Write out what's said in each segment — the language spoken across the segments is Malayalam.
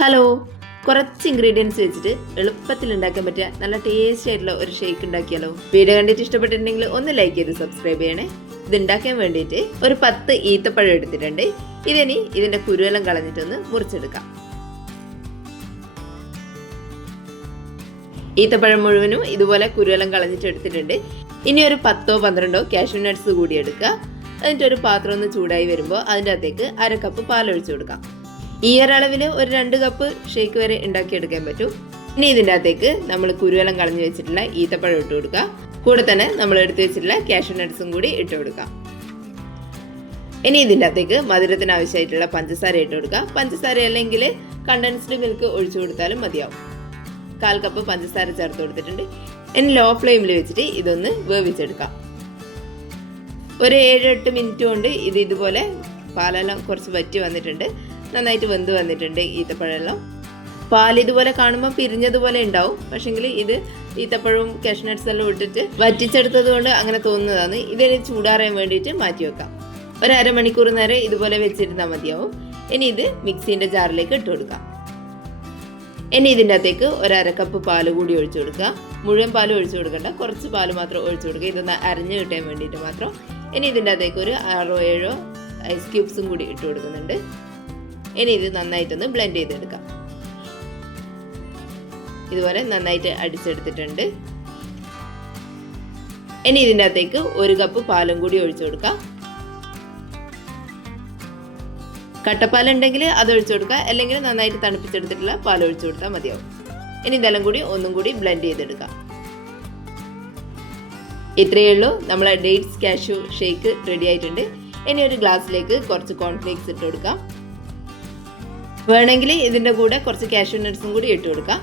ഹലോ, കുറച്ച് ഇൻഗ്രീഡിയൻസ് വെച്ചിട്ട് എളുപ്പത്തിൽ ഉണ്ടാക്കാൻ പറ്റിയ നല്ല ടേസ്റ്റി ആയിട്ടുള്ള ഒരു ഷേക്ക് ഉണ്ടാക്കിയാലോ. വീഡിയോ കണ്ടിട്ട് ഇഷ്ടപ്പെട്ടിട്ടുണ്ടെങ്കിൽ ഒന്ന് ലൈക്ക് ചെയ്ത് സബ്സ്ക്രൈബ് ചെയ്യണേ. ഇത് ഉണ്ടാക്കാൻ വേണ്ടിയിട്ട് ഒരു 10 ഈത്തപ്പഴം എടുത്തിട്ടുണ്ട്. ഇതിനി ഇതിന്റെ കുരുവെല്ലാം കളഞ്ഞിട്ടൊന്ന് മുറിച്ചെടുക്കാം. ഈത്തപ്പഴം മുഴുവനും ഇതുപോലെ കുരുവെല്ലാം കളഞ്ഞിട്ട് എടുത്തിട്ടുണ്ട്. ഇനി ഒരു 10-12 കാഷ്യൂ നട്ട്സ് കൂടി എടുക്കുക. എന്നിട്ട് ഒരു പാത്രം ഒന്ന് ചൂടായി വരുമ്പോൾ അതിൻ്റെ അകത്തേക്ക് 1/2 കപ്പ് പാലൊഴിച്ചു കൊടുക്കാം. ഈ ഒരളവിൽ ഒരു 2 കപ്പ് ഷേക്ക് വരെ ഉണ്ടാക്കിയെടുക്കാൻ പറ്റും. ഇനി ഇതിൻ്റെ അകത്തേക്ക് നമ്മൾ കുരുവെല്ലാം കളഞ്ഞു വെച്ചിട്ടുള്ള ഈത്തപ്പഴം ഇട്ട് കൊടുക്കുക. കൂടെ തന്നെ നമ്മൾ എടുത്തു വെച്ചിട്ടുള്ള കാഷ്യൂ നട്ട്സും കൂടി ഇട്ട് കൊടുക്കാം. ഇനി ഇതിൻ്റെ അകത്തേക്ക് മധുരത്തിന് ആവശ്യമായിട്ടുള്ള പഞ്ചസാര ഇട്ട് കൊടുക്കുക. പഞ്ചസാര അല്ലെങ്കിൽ കണ്ടൻസ്ഡ് മിൽക്ക് ഒഴിച്ചു കൊടുത്താലും മതിയാവും. 1/4 കപ്പ് പഞ്ചസാര ചേർത്ത് കൊടുത്തിട്ടുണ്ട്. ഇനി ലോ ഫ്ലെയിമിൽ വെച്ചിട്ട് ഇതൊന്ന് വേവിച്ചെടുക്കാം. ഒരു 7-8 മിനിറ്റ് കൊണ്ട് ഇതുപോലെ പാലെല്ലാം കുറച്ച് വറ്റി വന്നിട്ടുണ്ട്. നന്നായിട്ട് വെന്ത് വന്നിട്ടുണ്ട് ഈത്തപ്പഴമെല്ലാം. പാൽ ഇതുപോലെ കാണുമ്പോൾ പിരിഞ്ഞതുപോലെ ഉണ്ടാവും. പക്ഷെങ്കിൽ ഇത് ഈത്തപ്പഴവും കാഷ്യൂ നട്ട്സ് എല്ലാം ഇട്ടിട്ട് വറ്റിച്ചെടുത്തത് കൊണ്ട് അങ്ങനെ തോന്നുന്നതാണ്. ഇതിന് ചൂടാറാൻ വേണ്ടിയിട്ട് മാറ്റി വെക്കാം. ഒരു 1/2 മണിക്കൂർ നേരം ഇതുപോലെ വെച്ചിരുന്നാൽ മതിയാവും. ഇനി ഇത് മിക്സിൻ്റെ ജാറിലേക്ക് ഇട്ട് കൊടുക്കാം. ഇനി ഇതിൻ്റെ അകത്തേക്ക് ഒരു 1/2 കപ്പ് പാല് കൂടി ഒഴിച്ചു കൊടുക്കുക. മുഴുവൻ പാലും ഒഴിച്ചു കൊടുക്കണ്ട, കുറച്ച് പാല് മാത്രം ഒഴിച്ചു കൊടുക്കുക. ഇതൊന്ന് അരഞ്ഞു കിട്ടാൻ വേണ്ടിയിട്ട് മാത്രം. ഇനി ഇതിൻ്റെ അകത്തേക്ക് ഒരു 6-7 ഐസ് ക്യൂബ്സും കൂടി ഇട്ട് കൊടുക്കുന്നുണ്ട്. ഇനി ഇത് നന്നായിട്ടൊന്ന് ബ്ലെൻഡ് ചെയ്തെടുക്കാം. ഇതുപോലെ നന്നായിട്ട് അടിച്ചെടുത്തിട്ടുണ്ട്. ഇനി ഇതിൻ്റെ അകത്തേക്ക് 1 കപ്പ് പാലും കൂടി ഒഴിച്ചു കൊടുക്കാം. കട്ടപ്പാലുണ്ടെങ്കിൽ അത് ഒഴിച്ചു കൊടുക്കുക, അല്ലെങ്കിൽ നന്നായിട്ട് തണുപ്പിച്ചെടുത്തിട്ടുള്ള പാൽ ഒഴിച്ചു കൊടുത്താൽ മതിയാവും. ഇനി ഇതെല്ലാം കൂടി ഒന്നും കൂടി ബ്ലെൻഡ് ചെയ്തെടുക്കാം. ഇത്രയേ ഉള്ളൂ, നമ്മളെ ഡേറ്റ്സ് കാഷ്യൂ ഷേക്ക് റെഡി ആയിട്ടുണ്ട്. ഇനി ഒരു ഗ്ലാസ്സിലേക്ക് കുറച്ച് കോൺഫ്ലേക്സ് ഇട്ട് കൊടുക്കാം. വേണമെങ്കിൽ ഇതിൻ്റെ കൂടെ കുറച്ച് കാഷ്യൂ നട്ട്സും കൂടി ഇട്ട് കൊടുക്കാം.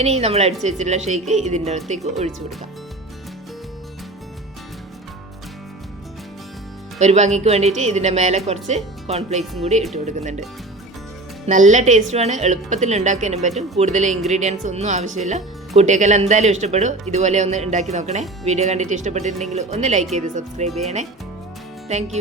ഇനി നമ്മൾ അടിച്ചു വെച്ചിട്ടുള്ള ഷേക്ക് ഇതിൻ്റെ അകത്തേക്ക് ഒഴിച്ചു കൊടുക്കാം. ഒരു ഭംഗിക്ക് വേണ്ടിയിട്ട് ഇതിൻ്റെ മേലെ കുറച്ച് കോൺഫ്ലേക്സും കൂടി ഇട്ട് കൊടുക്കുന്നുണ്ട്. നല്ല ടേസ്റ്റുമാണ്, എളുപ്പത്തിൽ ഉണ്ടാക്കാനും പറ്റും. കൂടുതൽ ഇൻഗ്രീഡിയൻസ് ഒന്നും ആവശ്യമില്ല. കുട്ടികൾക്കെല്ലാം എന്തായാലും ഇഷ്ടപ്പെടും. ഇതുപോലെ ഒന്ന് ഉണ്ടാക്കി നോക്കണേ. വീഡിയോ കണ്ടിട്ട് ഇഷ്ടപ്പെട്ടിട്ടുണ്ടെങ്കിൽ ഒന്ന് ലൈക്ക് ചെയ്ത് സബ്സ്ക്രൈബ് ചെയ്യണേ. താങ്ക്